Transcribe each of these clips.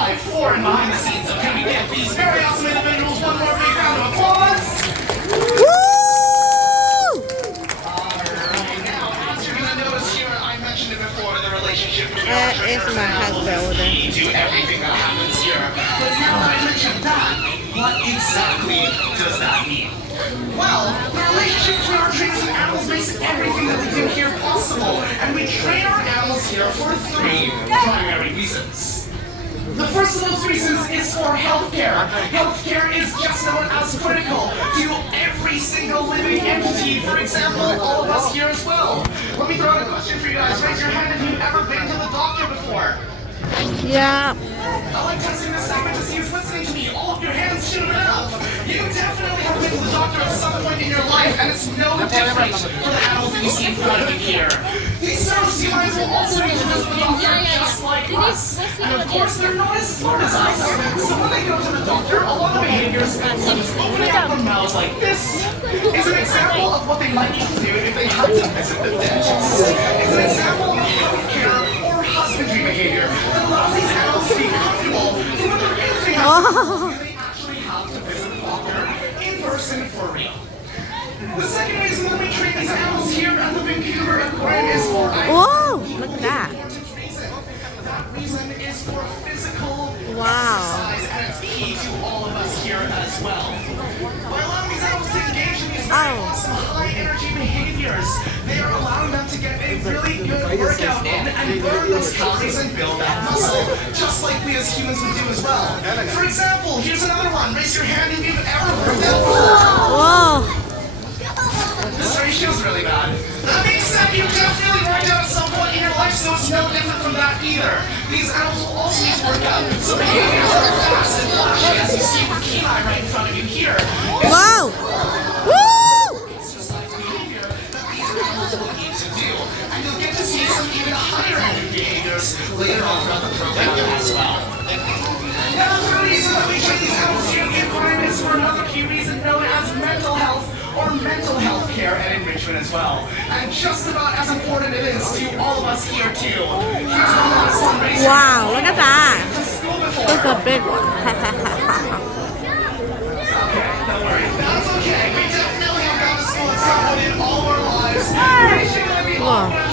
live for and behind the scenes. So can we give these very awesome individuals one more big round of applause? Alright, now as you're going to notice here, I mentioned it before, the relationship between our trainers and animals is key to everything that happens here. But now that I mentioned that, what exactly does that mean? Well, the relationship between our trainers and animals makes everything that we do here possible. And we train our animals here for 3 primary reasons. The first of those reasons is for healthcare. Healthcare is just known as critical to every single living entity. For example, all of us here as well. Let me throw out a question for you guys. Raise your hand if you've ever been to the doctor before. Yeah. I like testing this segment to see who's listening to me. All of your hands should have been up. You definitely have been to the doctor at some point in your life, and it's no different for the animals that you see in front of you here. These sea lions will also need to visit the doctor just like us. And of course, they're not as smart as us. So when they go to the doctor, a lot of behaviors, such as opening up their mouths like this, is an example of what they might need to do if they have to visit the dentist. It's an example of healthcare or husbandry behavior that allows these animals to be comfortable doing anything else. They actually have to visit the doctor in person for real. The second reason that we train these animals here at the Vancouver aquarium is for Whoa, look at that. That reason is for physical Wow. exercise, and it's key to all of us here as well. By allowing these animals to engage in these very awesome high energy behaviors, they are allowing them to get a really good workout in and burn those calories and build that muscle, just like we as humans would do as well. For example, here's another one. Raise your hand if you've ever worked out before. Whoa. This ratio's really bad. That being said, you definitely worked out at some point in your life, so it's no different from that either. These animals will also need to work out. So behaviors are fast and flashy, as you see with Kenai right in front of you here. Wow. Woo! Exercise behavior that these animals will need to do. And you'll get to see some even higher end behaviors later on throughout the program as well. Now, the reason that we train these animals here in the aquarium is for another key reason known as mental health, or mental health care and enrichment as well. And just about as important it is to all of us here too. Here's one last one. Wow, look at that. That's a big one. Okay, don't worry. That's okay. We definitely have gone to school at some point in all of our lives. I'm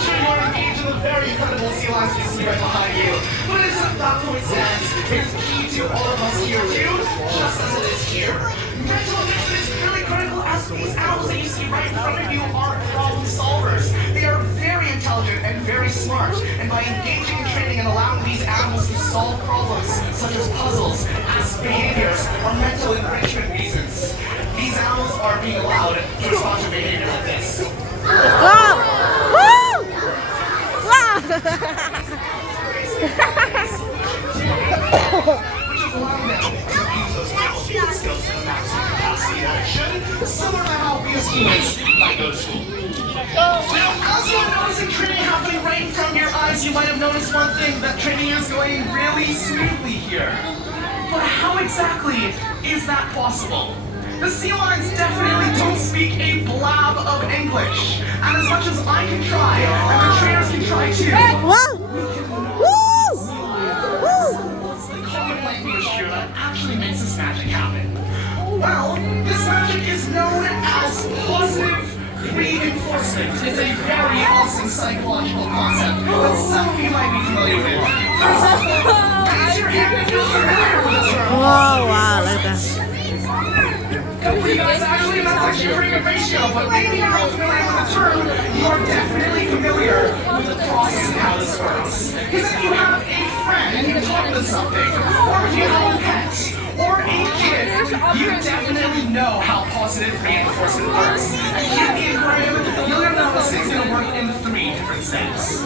sure you're engaged in the very incredible sea lions you see right behind you. But it's not that coincidence. It's key to all of us here too, just as it is here. Mental enrichment is really critical as these animals that you see right in front of you are problem solvers. They are very intelligent and very smart. And by engaging in training and allowing these animals to solve problems such as puzzles, ask behaviors, or mental enrichment reasons, these animals are being allowed to respond to behavior like this. Wow. Woo! Wow. Which is allowing them to use those cognitive skills to the maximum capacity that it should, similar to how we as humans might go to school. Now, as you're noticing training happening right in front of your eyes, you might have noticed one thing, that training is going really smoothly here. But how exactly is that possible? The sea lions definitely don't speak a blab of English. And as much as I can try, and the trainers can try too, Wow. Woo! what's the common language here that actually makes this magic happen? Well, this magic is known as positive reinforcement. It's a very awesome psychological concept that some of you might be familiar with. For example, raise your hand if you're familiar with the term. Oh, wow, look at that. You guys, actually, that's actually a pretty good ratio, but maybe you're not familiar with the term, you're definitely familiar with the process and how this works. Because if you have a friend and you talk with something, or if you have a pet, or a kid, you definitely know how positive reinforcement works. And here in the aquarium, you'll notice it's going to work in 3 different steps.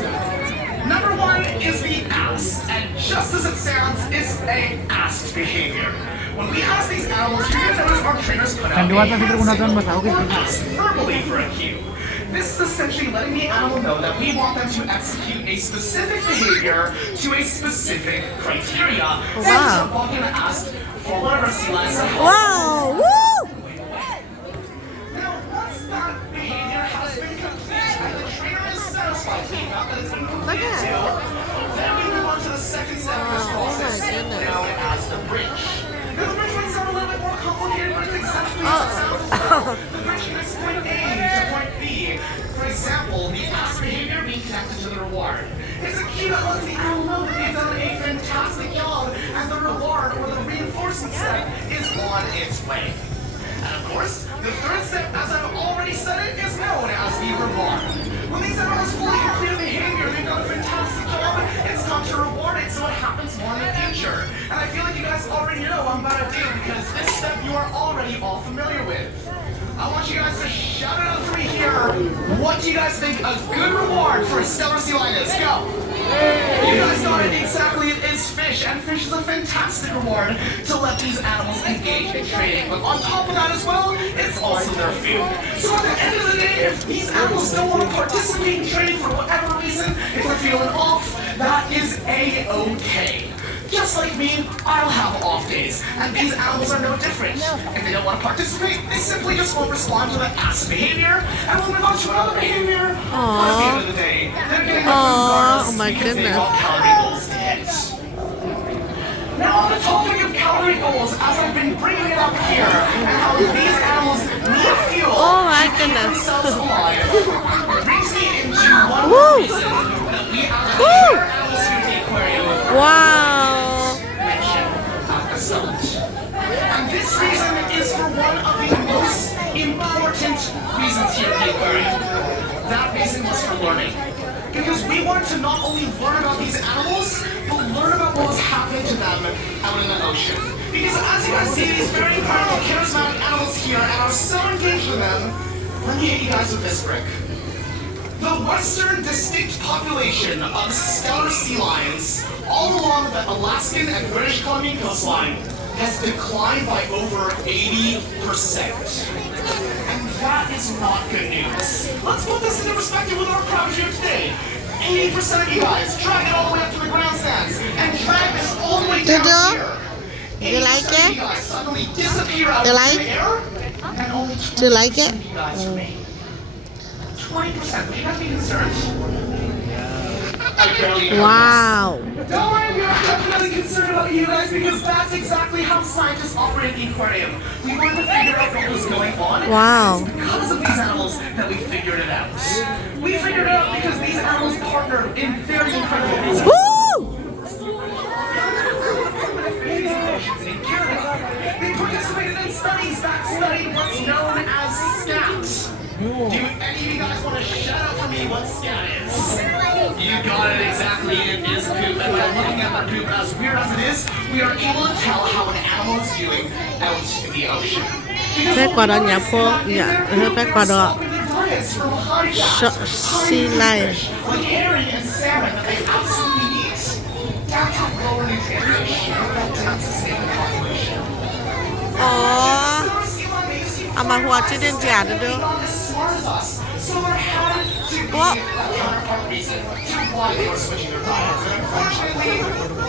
Number 1 is the ask, and just as it sounds, it's a asked behavior. When we ask these animals, you're going to notice our trainers put out a hand signal or ask verbally for a cue. This is essentially letting the animal know that we want them to execute a specific behavior to a specific criteria. Wow. So we're going to ask for whatever sea lions to help. Wow. Woo! Now, once that behavior has been complete and the trainer is satisfied with that it's been completed too, then we move on to the second step of this process. Oh my goodness. reinforcement step is on its way. And of course, the third step, as I've already said it, is known as the reward. When these animals fully complete a behavior, they've done a fantastic job, it's time to reward it so it happens more in the future. And I feel like you guys already know what I'm about to do because this step you are already all familiar with. I want you guys to shout it out 3 here. What do you guys think a good reward for a stellar sea lion is? Go! You guys got it exactly. It is fish, and fish is a fantastic reward to let these animals engage in trading. But on top of that as well, it's also their food. So at the end of the day, if these animals don't want to participate in trading for whatever reason, if they're feeling off, that is A-okay. Just like me, I'll have off days, and these animals are no different. If they don't want to participate, they simply just won't respond to that passive behavior, and we'll move on to another behavior. But at the end of the day, they're getting their food regardless because they want calorie goals to hit. Now on the topic of calorie goals, as I've been bringing it up here, and how these animals need fuel to keep themselves alive, it brings me into one more reason that we have to keep our animals here at the aquarium. Wow. And this reason is for one of the most important reasons here at the aquarium. That reason was for learning. Because we want to not only learn about these animals, but learn about what was happening to them out in the ocean. Because as you guys see, these very incredible charismatic animals here and are so engaged with them, let me hit you guys with this brick. The western distinct population of stellar sea lions all along the Alaskan and British Columbian coastline has declined by over 80%. And that is not good news. Let's put this into perspective with our crowd here today. 80% of you guys drag it all the way up to the grandstands and drag this all the way down here. You like it? You guys suddenly disappear out You of like? the air, and only 20% Do you like it? of you guys remain. 20%. Would you guys be concerned? I barely know. Wow. Don't worry, we are definitely concerned about you guys because that's exactly how scientists operate the aquarium. We wanted to figure out what was going on. Wow. It's because of these animals that we figured it out. We figured it out because these animals partner in very incredible ways. Woo! They participated in studies that studied what's known as SCAT. Do any of you guys want to shout out for me what SCAT is? You got it exactly, it is poop. And by looking at that poop, as weird as it is, we are able to tell how an animal is doing out in the ocean. Back qua đó nhà phố, back qua đó sea lion. Like herring and salmon that they absolutely need. Down to lower nutrient fish that sustain the population. À mà hoa chứ đến già được đâu. So there had to be a counterpart reason to why they were switching their diets. And unfortunately,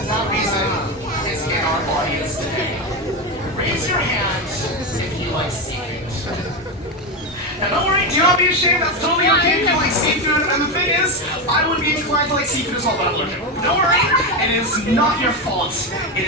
that reason is in our audience today. Raise your hand if you like seafood. Now don't worry, do not be ashamed, that's totally okay if you like seafood. And the thing is, I would be inclined to like seafood as well, but I'm allergic. Don't worry, it is not your fault. It is